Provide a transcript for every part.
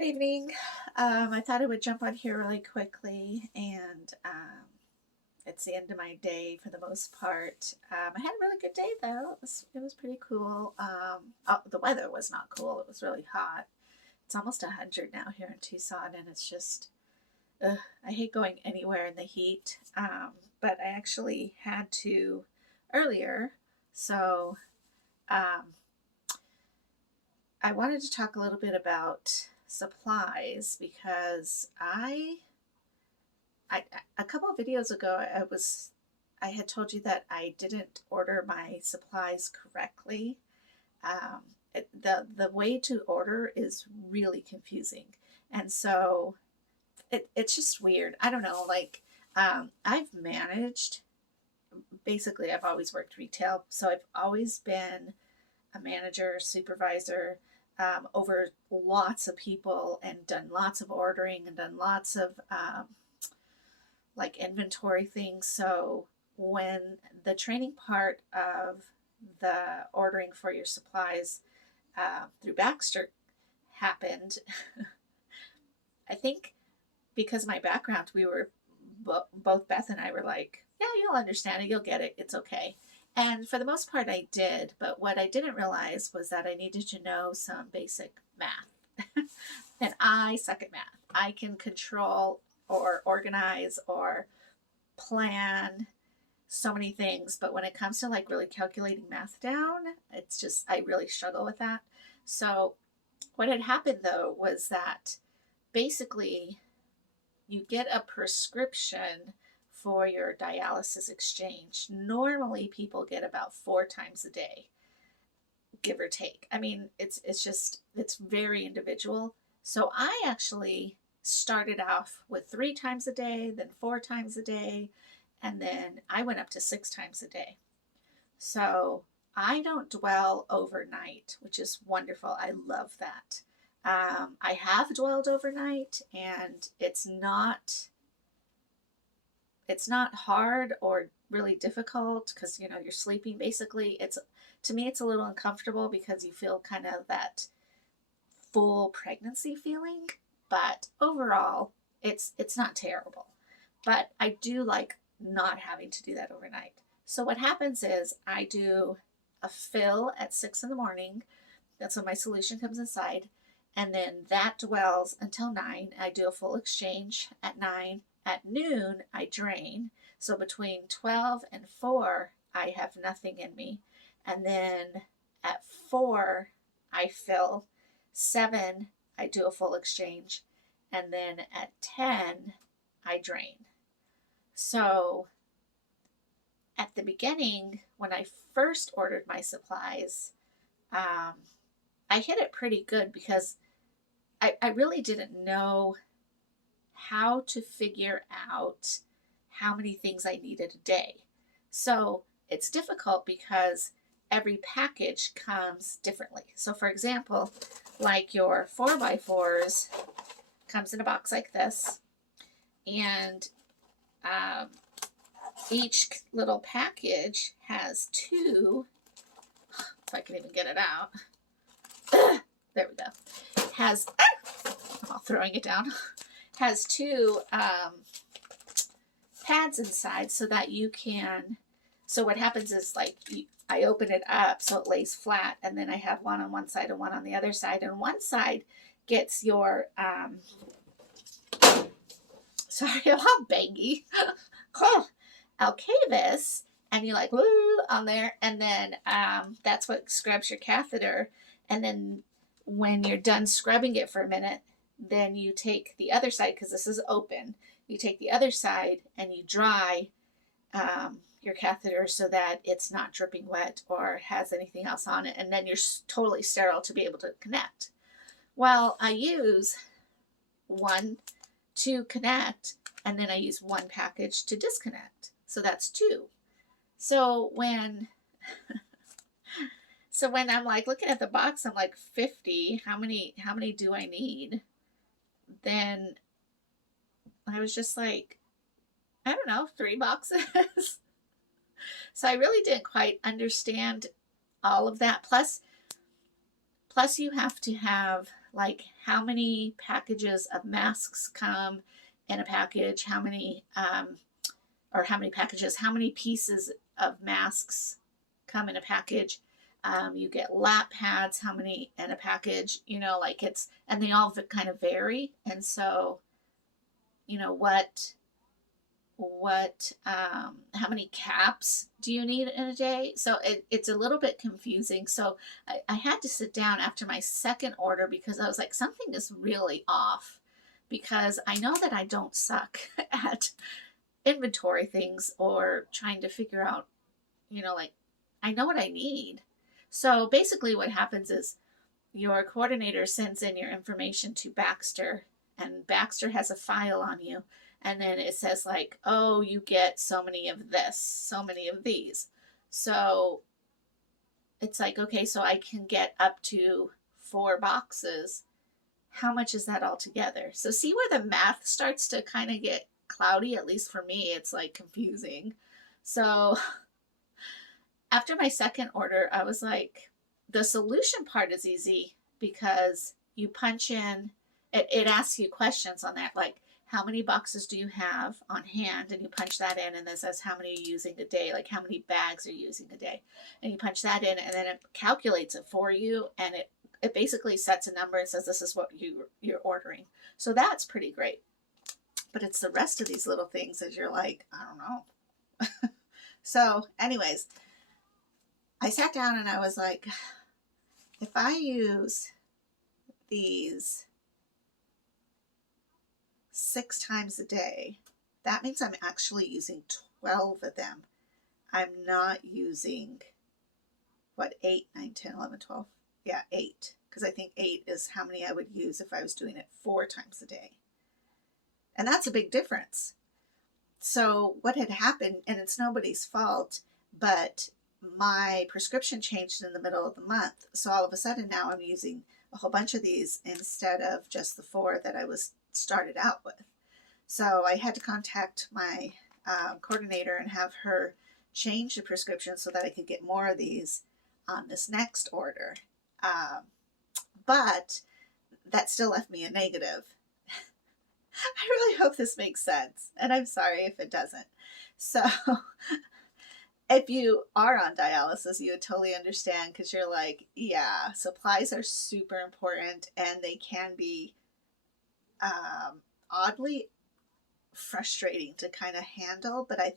Good evening. I thought I would jump on here really quickly, and it's the end of my day for the most part. I had a really good day though. It was pretty cool. The weather was not cool. It was really hot. It's almost 100 now here in Tucson, and it's just, I hate going anywhere in the heat. But I actually had to earlier, so um, I wanted to talk a little bit about supplies because I a couple of videos ago I had told you that I didn't order my supplies correctly. The way to order is really confusing, and so it's just weird. I don't know. Like I've managed. Basically, I've always worked retail, so I've always been a manager, supervisor, over lots of people and done lots of ordering and done lots of like inventory things. So when the training part of the ordering for your supplies through Baxter happened, I think because of my background, we were both Beth and I were like, yeah, you'll understand it, you'll get it, it's okay. And for the most part, I did. But what I didn't realize was that I needed to know some basic math. And I suck at math. I can control or organize or plan so many things. But when it comes to like really calculating math down, it's just, I really struggle with that. So what had happened though was that basically you get a prescription for your dialysis exchange. Normally people get about 4 times a day, give or take. I mean, it's very individual. So I actually started off with 3 times a day, then 4 times a day, and then I went up to 6 times a day. So I don't dwell overnight, which is wonderful. I love that. I have dwelled overnight, and it's not hard or really difficult because you're sleeping. Basically, it's, to me, it's a little uncomfortable because you feel kind of that full pregnancy feeling, but overall it's not terrible. But I do like not having to do that overnight. So what happens is I do a fill at 6 in the morning. That's when my solution comes inside, and then that dwells until 9. I do a full exchange at 9. At noon, I drain. So between 12 and 4, I have nothing in me. And then at 4, I fill. 7, I do a full exchange. And then at 10, I drain. So at the beginning, when I first ordered my supplies, I hit it pretty good because I really didn't know how to figure out how many things I needed a day. So it's difficult because every package comes differently. So for example, like your 4x4s comes in a box like this, and each little package has 2, if I can even get it out, there we go, has, I'm all throwing it down, has 2 pads inside so that you can, so what happens is like I open it up so it lays flat, and then I have one on one side and one on the other side, and one side gets your sorry, I'm all bangy, Alcavis, and you like woo on there, and then that's what scrubs your catheter. And then when you're done scrubbing it for a minute, then you take the other side, because this is open, you take the other side and you dry your catheter so that it's not dripping wet or has anything else on it, and then you're totally sterile to be able to connect. Well, I use one to connect, and then I use one package to disconnect, so that's 2. So when I'm like looking at the box, I'm like 50, how many do I need? Then I was just like, I don't know, 3 boxes. So I really didn't quite understand all of that. Plus you have to have like how many packages of masks come in a package, how many, or how many packages, how many pieces of masks come in a package. You get lap pads, how many in a package, like it's, and they all kind of vary. And so, how many caps do you need in a day? So it's a little bit confusing. So I had to sit down after my second order because I was like, something is really off, because I know that I don't suck at inventory things or trying to figure out, like, I know what I need. So basically what happens is your coordinator sends in your information to Baxter, and Baxter has a file on you, and then it says like, oh, you get so many of this, so many of these. So it's like, okay, so I can get up to 4 boxes. How much is that all together? So see where the math starts to kind of get cloudy. At least for me, it's like confusing. So after my second order, I was like, the solution part is easy because you punch in, it asks you questions on that, like how many boxes do you have on hand, and you punch that in, and it says how many are you using a day, like how many bags are you using a day, and you punch that in, and then it calculates it for you, and it basically sets a number and says this is what you're ordering. So that's pretty great. But it's the rest of these little things that you're like, I don't know. So anyways, I sat down and I was like, if I use these 6 times a day, that means I'm actually using 12 of them. I'm not using, 8, 9, 10, 11, 12? Yeah, 8. Because I think 8 is how many I would use if I was doing it 4 times a day. And that's a big difference. So what had happened, and it's nobody's fault, but my prescription changed in the middle of the month. So all of a sudden now I'm using a whole bunch of these instead of just the 4 that I was started out with. So I had to contact my coordinator and have her change the prescription so that I could get more of these on this next order. But that still left me a negative. I really hope this makes sense, and I'm sorry if it doesn't. So if you are on dialysis, you would totally understand, because you're like, yeah, supplies are super important, and they can be oddly frustrating to kind of handle, but I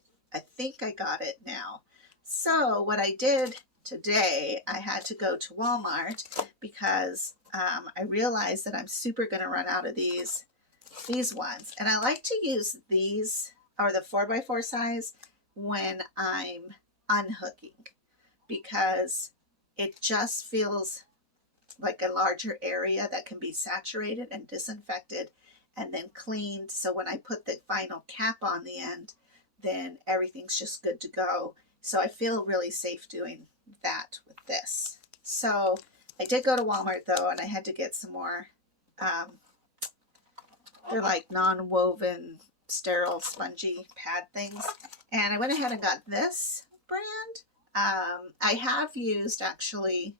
think I got it now. So what I did today, I had to go to Walmart because I realized that I'm super going to run out of these ones. And I like to use these, or the 4x4 size, when I'm unhooking, because it just feels like a larger area that can be saturated and disinfected and then cleaned. So when I put the final cap on the end, then everything's just good to go. So I feel really safe doing that with this. So I did go to Walmart though, and I had to get some more, they're like non-woven, sterile, spongy pad things. And I went ahead and got this brand. I have used actually,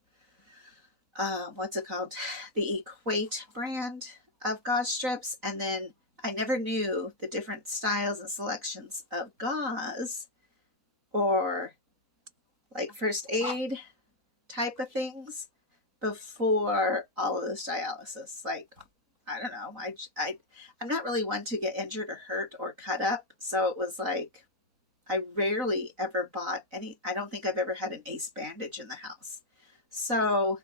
what's it called? The Equate brand of gauze strips. And then I never knew the different styles and selections of gauze or like first aid type of things before all of this dialysis. Like, I don't know. I'm not really one to get injured or hurt or cut up. So it was like, I rarely ever bought any, I don't think I've ever had an ace bandage in the house. So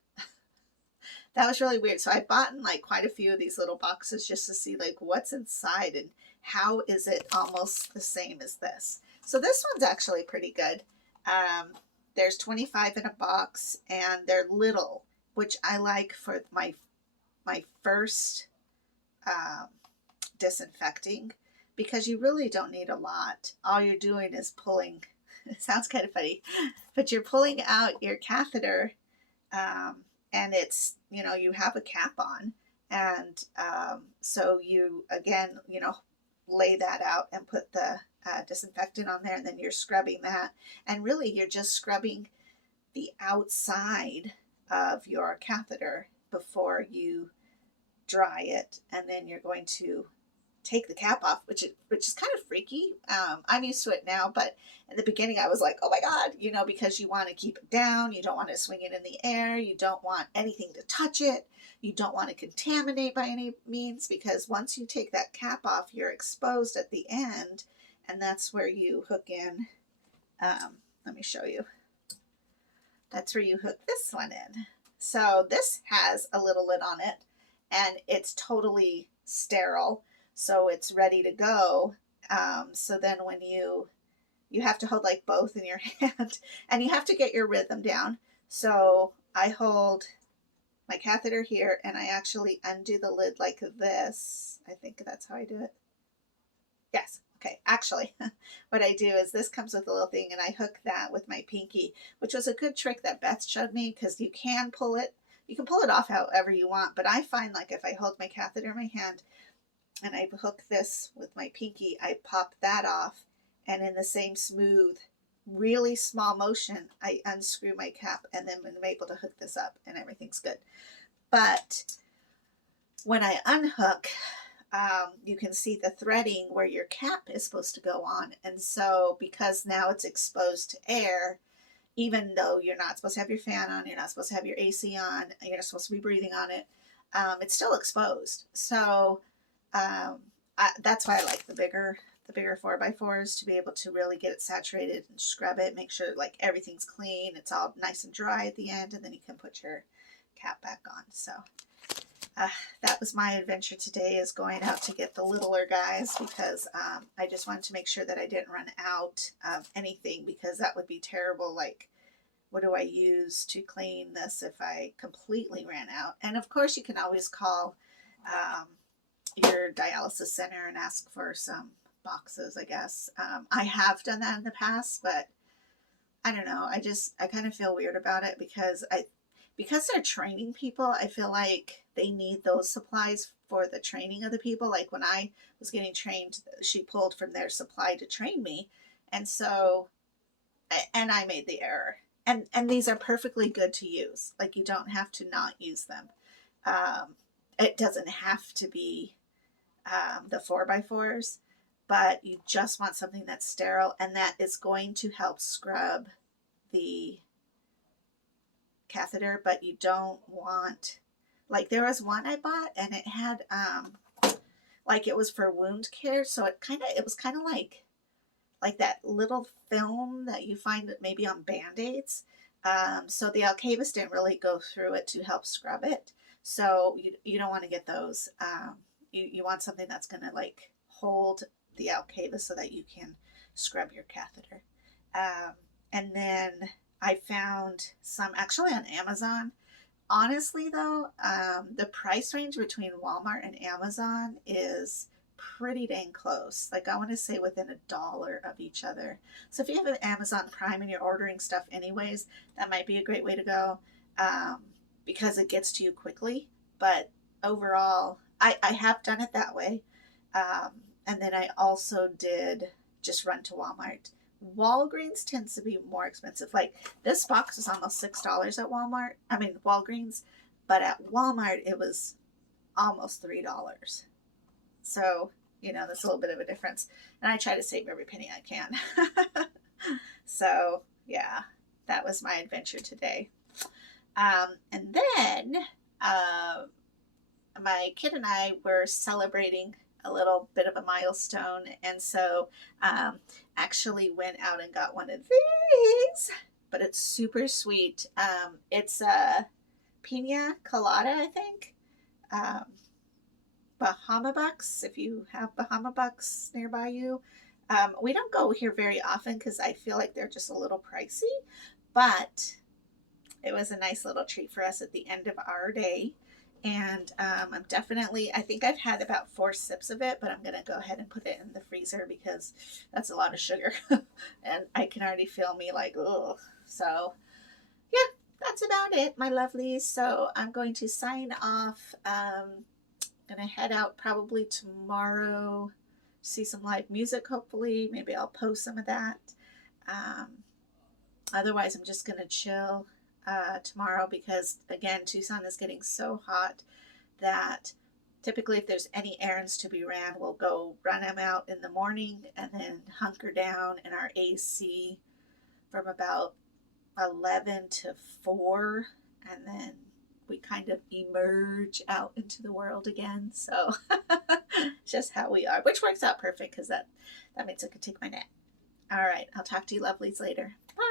that was really weird. So I bought in like quite a few of these little boxes just to see like what's inside and how is it almost the same as this. So this one's actually pretty good. There's 25 in a box, and they're little, which I like for my first disinfecting, because you really don't need a lot. All you're doing is pulling, it sounds kind of funny, but you're pulling out your catheter, and it's, you have a cap on, and so you, again, lay that out and put the disinfectant on there, and then you're scrubbing that, and really you're just scrubbing the outside of your catheter before you dry it, and then you're going to take the cap off, which is kind of freaky. I'm used to it now, but in the beginning I was like, oh my God, you know, because you want to keep it down. You don't want to swing it in the air. You don't want anything to touch it. You don't want to contaminate by any means, because once you take that cap off, you're exposed at the end, and that's where you hook in. Let me show you. That's where you hook this one in. So this has a little lid on it, and it's totally sterile. So it's ready to go. So then when you have to hold like both in your hand, and you have to get your rhythm down. So I hold my catheter here, and I actually undo the lid like this. I think that's how I do it. Yes. Okay, actually, what I do is this comes with a little thing, and I hook that with my pinky, which was a good trick that Beth showed me, because you can pull it. You can pull it off however you want, but I find like if I hold my catheter in my hand and I hook this with my pinky, I pop that off, and in the same smooth, really small motion, I unscrew my cap, and then I'm able to hook this up, and everything's good. But when I unhook, you can see the threading where your cap is supposed to go on. And so because now it's exposed to air, even though you're not supposed to have your fan on, you're not supposed to have your AC on, you're not supposed to be breathing on it, it's still exposed. So that's why I like the bigger 4x4s, to be able to really get it saturated and scrub it, make sure like everything's clean, it's all nice and dry at the end, and then you can put your cap back on. So that was my adventure today, is going out to get the littler guys, because I just wanted to make sure that I didn't run out of anything, because that would be terrible. Like, what do I use to clean this if I completely ran out? And of course you can always call your dialysis center and ask for some boxes, I guess. I have done that in the past, but I don't know. I kind of feel weird about it, because they're training people. I feel like they need those supplies for the training of the people. Like when I was getting trained, she pulled from their supply to train me. And so, and I made the error. And these are perfectly good to use. Like, you don't have to not use them. It doesn't have to be the 4x4s, but you just want something that's sterile and that is going to help scrub the catheter. But you don't want, like, there was one I bought, and it had like, it was for wound care, so it was kind of like that little film that you find maybe on Band-Aids. So the Alcavis didn't really go through it to help scrub it. So you don't want to get those. You want something that's going to like hold the Alcavis so that you can scrub your catheter. And then I found some actually on Amazon. Honestly though, the price range between Walmart and Amazon is pretty dang close. Like, I want to say within $1 of each other. So if you have an Amazon Prime and you're ordering stuff anyways, that might be a great way to go, because it gets to you quickly. But overall, I have done it that way. And then I also did just run to Walmart. Walgreens tends to be more expensive. Like, this box is almost $6 at Walgreens, but at Walmart it was almost $3. So, that's a little bit of a difference. And I try to save every penny I can. So, yeah, that was my adventure today. And then my kid and I were celebrating a little bit of a milestone. And so actually went out and got one of these. But it's super sweet. It's a pina colada, I think. Bahama Bucks, if you have Bahama Bucks nearby you. We don't go here very often because I feel like they're just a little pricey, but it was a nice little treat for us at the end of our day. And I think I've had about 4 sips of it, but I'm going to go ahead and put it in the freezer because that's a lot of sugar. And I can already feel me like, ugh. So, yeah, that's about it, my lovelies. So I'm going to sign off. Gonna head out probably tomorrow, see some live music, hopefully. Maybe I'll post some of that. Otherwise, I'm just gonna chill tomorrow because, again, Tucson is getting so hot that Typically, if there's any errands to be ran, we'll go run them out in the morning and then hunker down in our AC from about 11 to 4, and then we kind of emerge out into the world again. So just how we are, which works out perfect because that means I could take my nap. All right, I'll talk to you lovelies later. Bye.